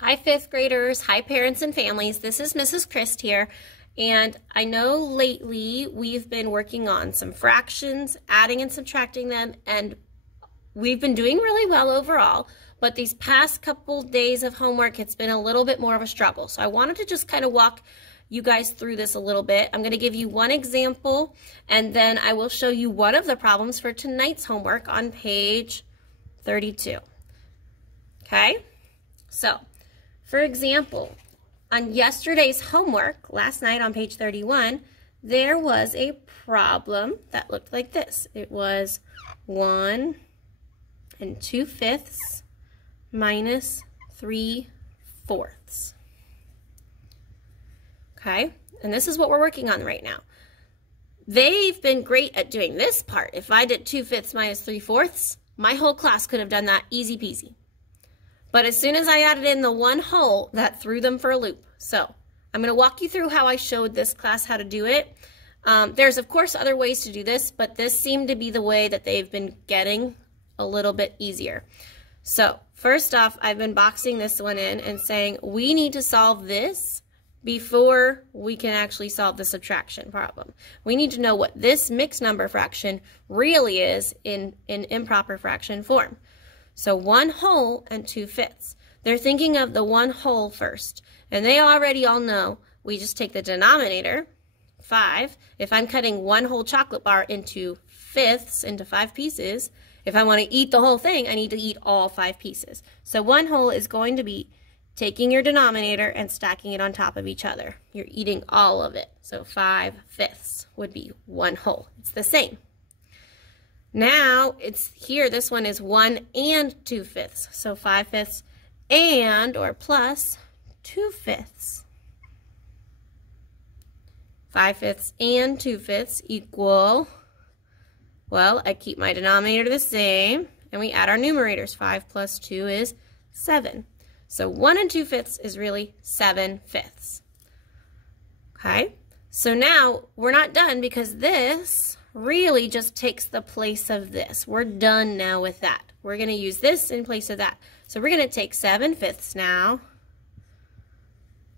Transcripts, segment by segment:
Hi, fifth graders. Hi, parents and families. This is Mrs. Christ here. And I know lately we've been working on some fractions, adding and subtracting them, and we've been doing really well overall. But these past couple days of homework, it's been a little bit more of a struggle. So I wanted to just kind of walk you guys through this a little bit. I'm going to give you one example, and then I will show you one of the problems for tonight's homework on page 32. Okay? So, for example, on yesterday's homework, last night on page 31, there was a problem that looked like this. It was 1 2/5 minus 3/4. Okay, and this is what we're working on right now. They've been great at doing this part. If I did 2/5 minus 3/4, my whole class could have done that easy peasy. But as soon as I added in the one whole, that threw them for a loop. So I'm going to walk you through how I showed this class how to do it. There's, of course, other ways to do this, but this seemed to be the way that they've been getting a little bit easier. So first off, I've been boxing this one in and saying we need to solve this before we can actually solve the subtraction problem. We need to know what this mixed number fraction really is in improper fraction form. So 1 whole and 2/5. They're thinking of the 1 whole first. And they already all know we just take the denominator, 5. If I'm cutting 1 whole chocolate bar into fifths, into 5 pieces, if I want to eat the whole thing, I need to eat all 5 pieces. So 1 whole is going to be taking your denominator and stacking it on top of each other. You're eating all of it. So 5/5 would be 1 whole. It's the same. Now, it's here, this one is 1 and 2/5. So 5/5 and, or plus, 2/5. 5/5 and 2/5 equal, well, I keep my denominator the same, and we add our numerators. 5 plus 2 is 7. So 1 and 2/5 is really 7/5. Okay, so now we're not done because this really just takes the place of this. We're done now with that. We're going to use this in place of that. So we're going to take 7/5 now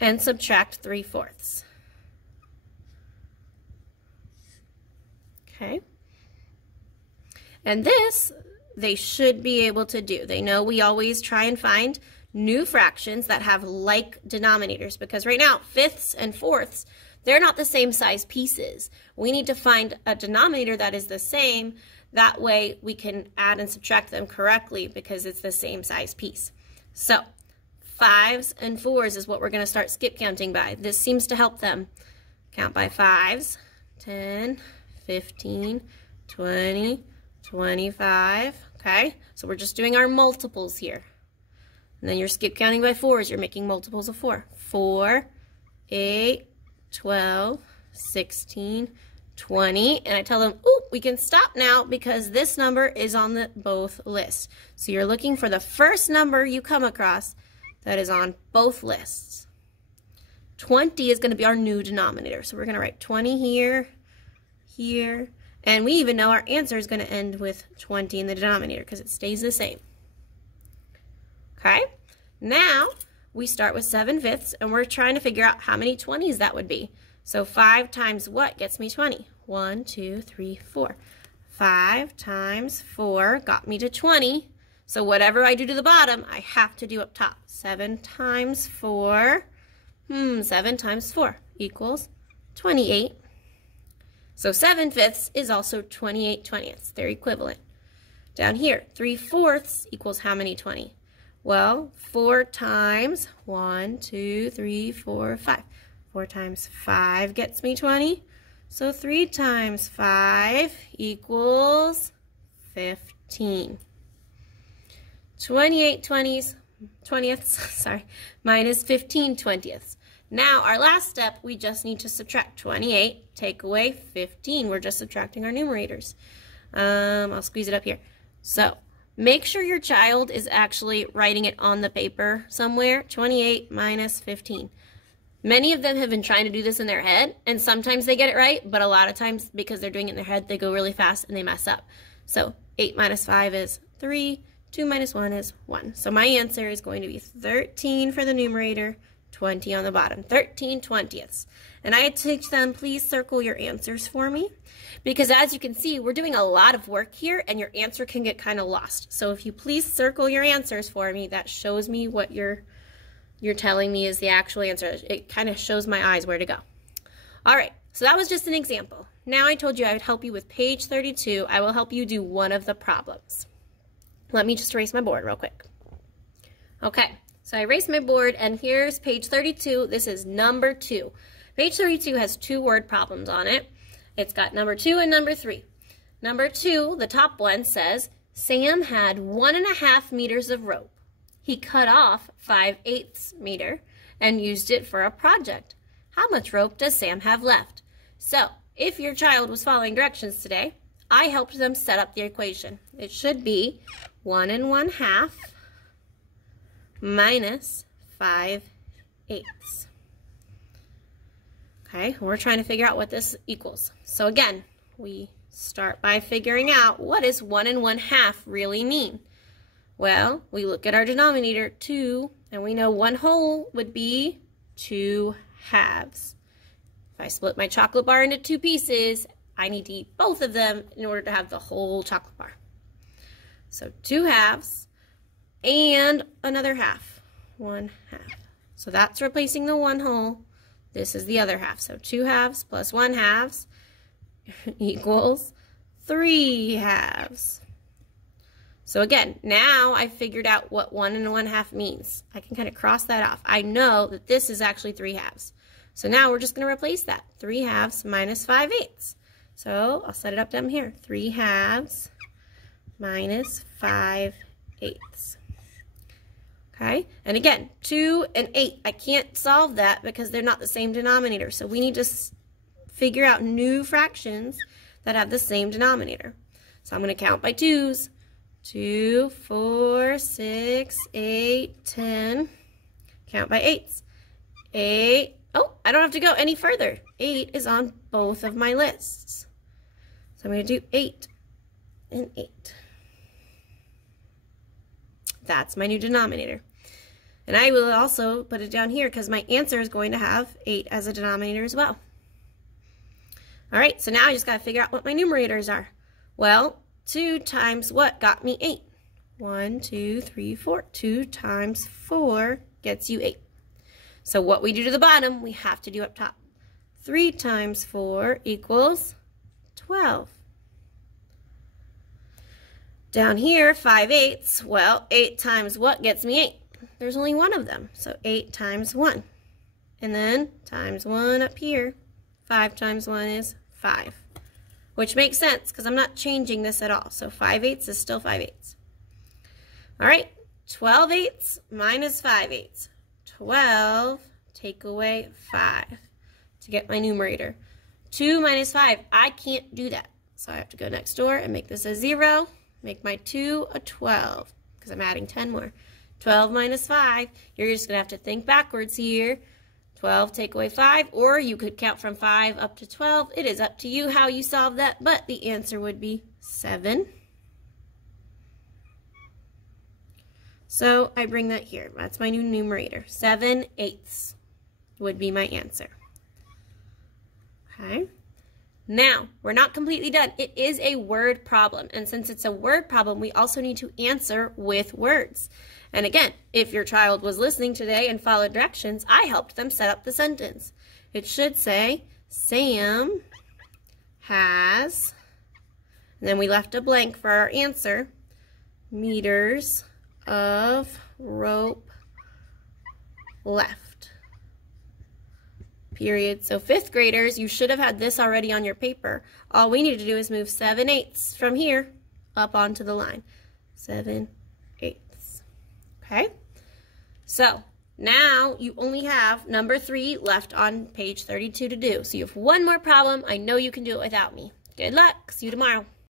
and subtract 3/4. Okay. And this, they should be able to do. They know we always try and find new fractions that have like denominators, because right now, fifths and fourths, they're not the same size pieces. We need to find a denominator that is the same. That way we can add and subtract them correctly because it's the same size piece. So 5s and 4s is what we're going to start skip counting by. This seems to help them. Count by 5s, 10, 15, 20, 25. Okay, so we're just doing our multiples here. And then you're skip counting by 4s. You're making multiples of 4. 4, 8, 12, 16, 20, and I tell them, ooh, we can stop now because this number is on both lists. So you're looking for the first number you come across that is on both lists. 20 is going to be our new denominator. So we're going to write 20 here, here, and we even know our answer is going to end with 20 in the denominator because it stays the same. Okay, now we start with 7/5 and we're trying to figure out how many 20s that would be. So 5 times what gets me 20? 1, 2, 3, 4. 5 times 4 got me to 20. So whatever I do to the bottom, I have to do up top. 7 times 4, 7 times 4 equals 28. So 7/5 is also 28/20. They're equivalent. Down here, 3/4 equals how many 20? Well, 4 times 1, 2, 3, 4, 5. 4 times 5 gets me 20. So 3 times 5 equals 15. 28/20ths, sorry, minus 15/20ths. Now, our last step, we just need to subtract 28, take away 15. We're just subtracting our numerators. I'll squeeze it up here. So, make sure your child is actually writing it on the paper somewhere. 28 minus 15. Many of them have been trying to do this in their head, and sometimes they get it right, but a lot of times, because they're doing it in their head, they go really fast and they mess up. So 8 minus 5 is 3, 2 minus 1 is 1. So my answer is going to be 13 for the numerator, 20 on the bottom. 13/20. And I teach them, please circle your answers for me. Because as you can see, we're doing a lot of work here and your answer can get kind of lost. So if you please circle your answers for me, that shows me what you're telling me is the actual answer. It kind of shows my eyes where to go. All right, so that was just an example. Now I told you I would help you with page 32. I will help you do one of the problems. Let me just erase my board real quick. Okay, so I erased my board and here's page 32. This is number 2. Page 32 has 2 word problems on it. It's got number 2 and number 3. Number 2, the top one says, Sam had 1.5 meters of rope. He cut off 5/8 meter and used it for a project. How much rope does Sam have left? So, if your child was following directions today, I helped them set up the equation. It should be 1 1/2 minus 5/8. Okay, we're trying to figure out what this equals. So again, we start by figuring out what does 1 1/2 really mean? Well, we look at our denominator, 2, and we know 1 whole would be 2 halves. If I split my chocolate bar into 2 pieces, I need to eat both of them in order to have the whole chocolate bar. So 2 halves and another half, 1/2. So that's replacing the 1 whole. This is the other half. So 2 halves plus 1 halves equals 3 halves. So again, now I've figured out what 1 1/2 means. I can kind of cross that off. I know that this is actually 3 halves. So now we're just going to replace that. 3 halves minus 5/8. So I'll set it up down here. 3 halves minus 5/8. Okay, and again, 2 and 8. I can't solve that because they're not the same denominator. So we need to figure out new fractions that have the same denominator. So I'm going to count by 2s. 2, 4, 6, 8, 10. Count by 8s. 8. Oh, I don't have to go any further. 8 is on both of my lists. So I'm going to do 8 and 8. That's my new denominator. And I will also put it down here because my answer is going to have 8 as a denominator as well. All right, so now I just got to figure out what my numerators are. Well, 2 times what got me 8? 1, 2, 3, 4. 2 times 4 gets you 8. So what we do to the bottom, we have to do up top. 3 times 4 equals 12. Down here, 5/8. Well, 8 times what gets me 8? There's only one of them. So 8 times 1. And then times 1 up here. 5 times 1 is 5. Which makes sense because I'm not changing this at all. So 5/8 is still 5/8. All right, 12/8 minus 5/8. 12, take away 5 to get my numerator. 2 minus 5, I can't do that. So I have to go next door and make this a 0. Make my 2 a 12 because I'm adding 10 more. 12 minus 5, you're just going to have to think backwards here. 12 take away 5, or you could count from 5 up to 12. It is up to you how you solve that, but the answer would be 7. So I bring that here. That's my new numerator. 7/8 would be my answer. Okay. Now, we're not completely done. It is a word problem, and since it's a word problem, we also need to answer with words. And again, if your child was listening today and followed directions, I helped them set up the sentence. It should say, Sam has, and then we left a blank for our answer, meters of rope left. Period. So 5th graders, you should have had this already on your paper. All we need to do is move 7/8 from here up onto the line. 7/8. Okay? So now you only have number 3 left on page 32 to do. So you have one more problem. I know you can do it without me. Good luck. See you tomorrow.